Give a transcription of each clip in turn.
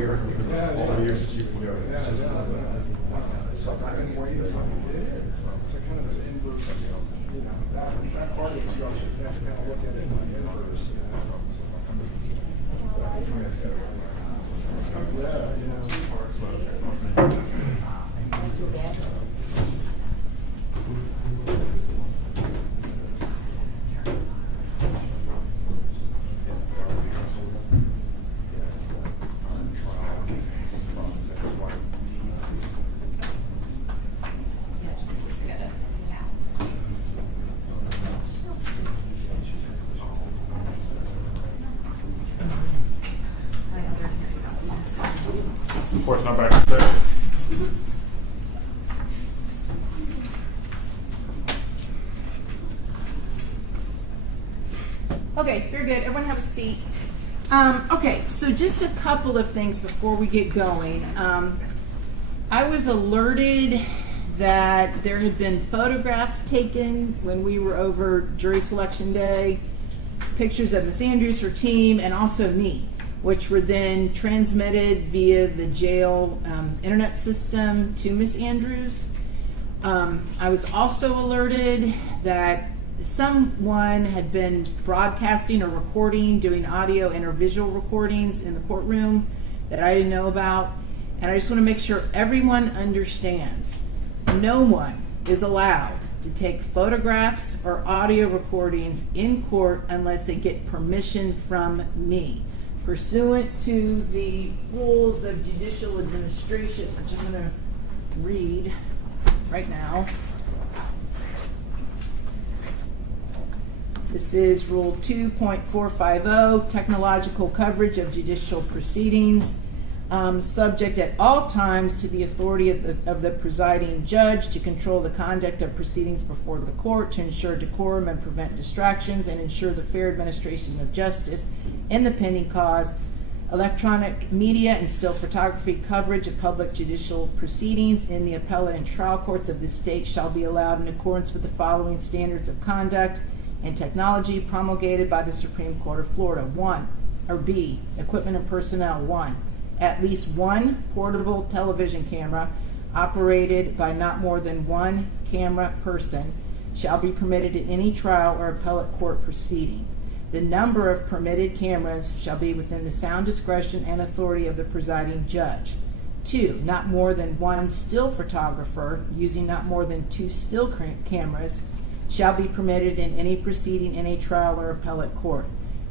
year, all the years that you've been doing it. It's just, I've been waiting for it. It's a kind of an inverse, that part of the structure, you have to kind of look at it in the inverse. Report's not back there. Okay, very good. Everyone have a seat. Okay, so just a couple of things before we get going. I was alerted that there had been photographs taken when we were over jury selection day, pictures of Miss Andrews, her team, and also me, which were then transmitted via the jail internet system to Miss Andrews. I was also alerted that someone had been broadcasting or recording, doing audio and or visual recordings in the courtroom that I didn't know about. And I just want to make sure everyone understands. No one is allowed to take photographs or audio recordings in court unless they get permission from me, pursuant to the rules of judicial administration, which I'm going to read right now. This is Rule 2.450, technological coverage of judicial proceedings, subject at all times to the authority of the presiding judge to control the conduct of proceedings before the court, to ensure decorum and prevent distractions, and ensure the fair administration of justice in the pending cause. Electronic media and still photography coverage of public judicial proceedings in the appellate and trial courts of the state shall be allowed in accordance with the following standards of conduct and technology promulgated by the Supreme Court of Florida. 1, or B, equipment and personnel. 1, at least one portable television camera operated by not more than one camera person shall be permitted in any trial or appellate court proceeding. The number of permitted cameras shall be within the sound discretion and authority of the presiding judge. 2, not more than one still photographer using not more than 2 still cameras shall be permitted in any proceeding in a trial or appellate court.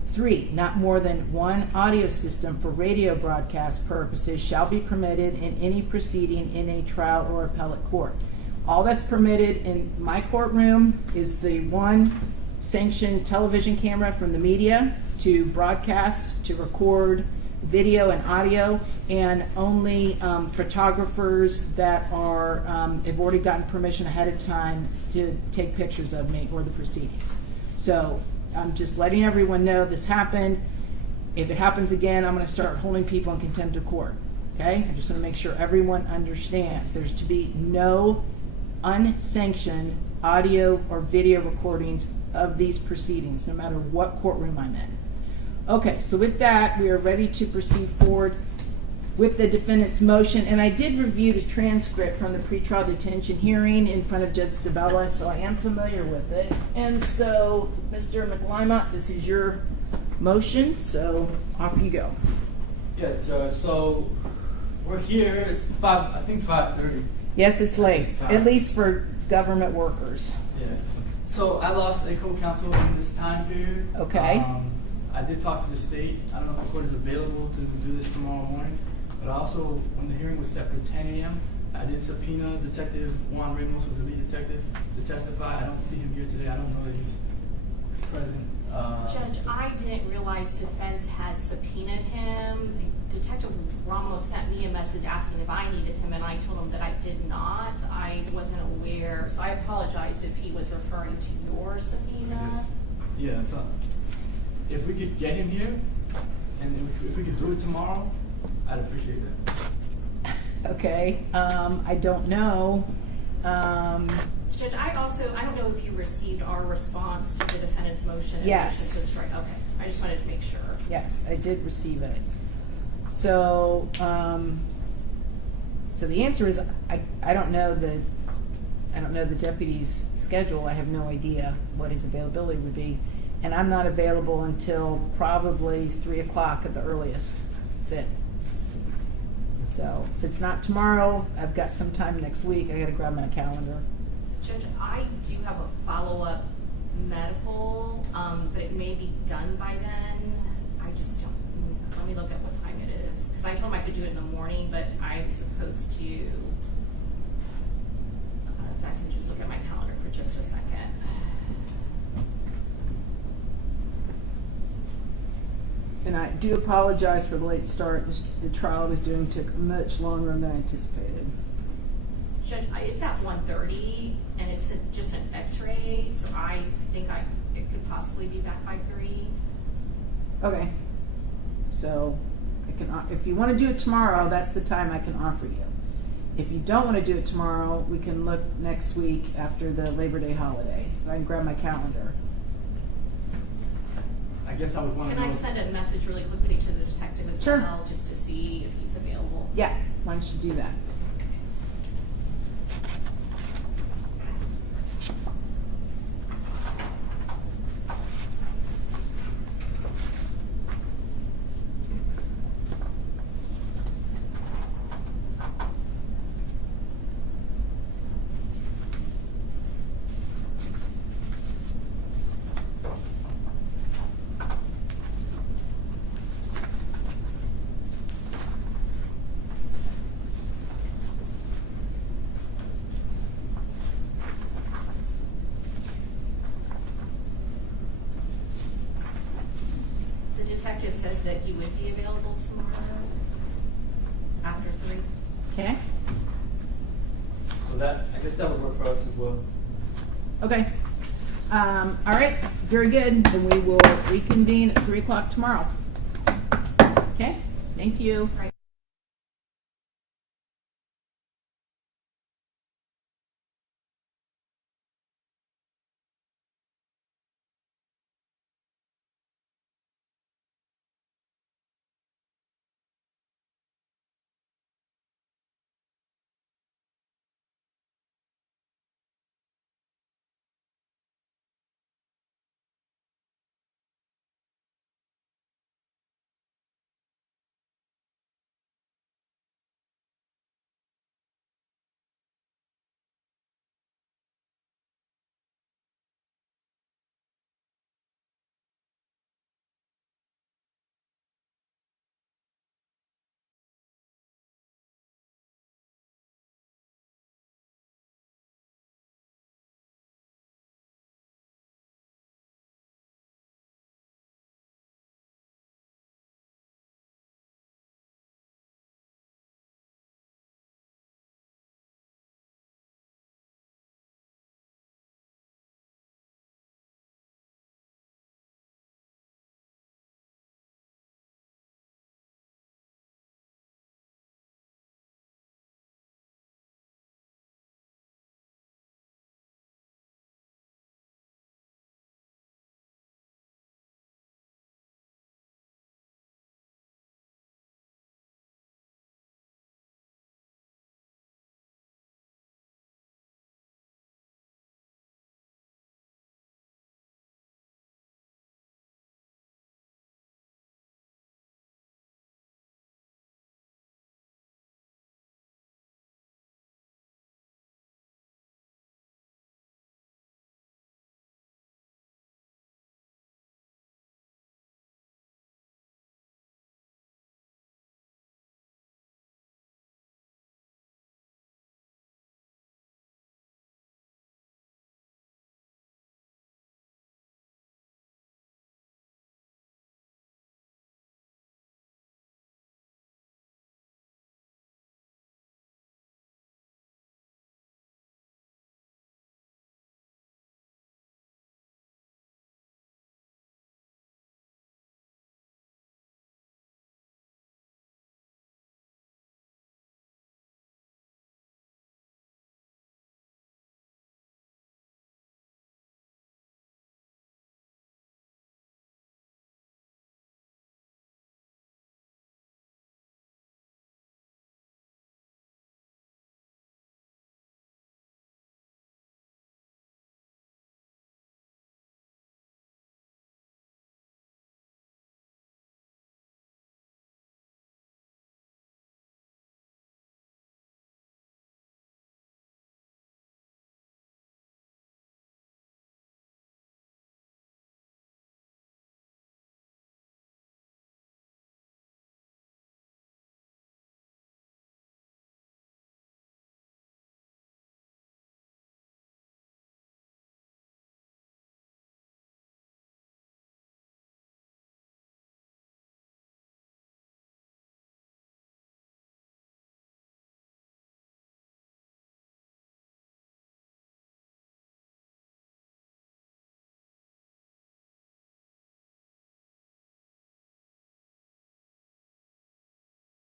3, not more than one audio system for radio broadcast purposes shall be permitted in any proceeding in a trial or appellate court. All that's permitted in my courtroom is the one sanctioned television camera from the media to broadcast, to record video and audio, and only photographers that are have already gotten permission ahead of time to take pictures of me or the proceedings. So I'm just letting everyone know this happened. If it happens again, I'm going to start holding people in contempt of court. Okay? I just want to make sure everyone understands there's to be no unsanctioned audio or video recordings of these proceedings, no matter what courtroom I'm in. Okay, so with that, we are ready to proceed forward with the defendant's motion. And I did review the transcript from the pretrial detention hearing in front of Judge Sabella, so I am familiar with it. And so, Mr. McLymont, this is your motion, so off you go. Yes, Judge. So we're here. It's 5:30. Yes, it's late, at least for government workers. Yeah. So I lost a co-counsel in this time period. Okay. I did talk to the state. I don't know if the court is available to do this tomorrow morning, but also when the hearing was set for 10 a.m., I did subpoena Detective Juan Ramos, who's the lead detective, to testify. I don't see him here today. I don't know that he's present. Judge, I didn't realize defense had subpoenaed him. Detective Ramos sent me a message asking if I needed him, and I told him that I did not. I wasn't aware, so I apologize if he was referring to your subpoena. Yeah, so if we could get him here, and if we could do it tomorrow, I'd appreciate that. Okay, I don't know. Judge, I don't know if you received our response to the defendant's motion. Yes. Okay, I just wanted to make sure. Yes, I did receive it. So, so the answer is, I don't know the deputy's schedule. I have no idea what his availability would be. And I'm not available until probably 3 o'clock at the earliest. That's it. So if it's not tomorrow, I've got some time next week. I gotta grab my calendar. Judge, I do have a follow-up medical, but it may be done by then. I just don't, let me look at what time it is. Because I told him I could do it in the morning, but I'm supposed to, if I can just look at my calendar for just a second. And I do apologize for the late start. The trial I was doing took much longer than I anticipated. Judge, it's at 1:30, and it's just an x-ray, so I think it could possibly be back by 3. Okay. So if you want to do it tomorrow, that's the time I can offer you. If you don't want to do it tomorrow, we can look next week after the Labor Day holiday. I can grab my calendar. I guess I would want to Can know. I send a message really quickly to the detective as Sure. well, just to see if he's available? Yeah, why don't you do that? The detective says that he would be available tomorrow after 3. Okay. So that, I guess that would work for us as well. Okay. All right. Very good. Then we will reconvene at 3 o'clock tomorrow. Okay. Thank you. All right,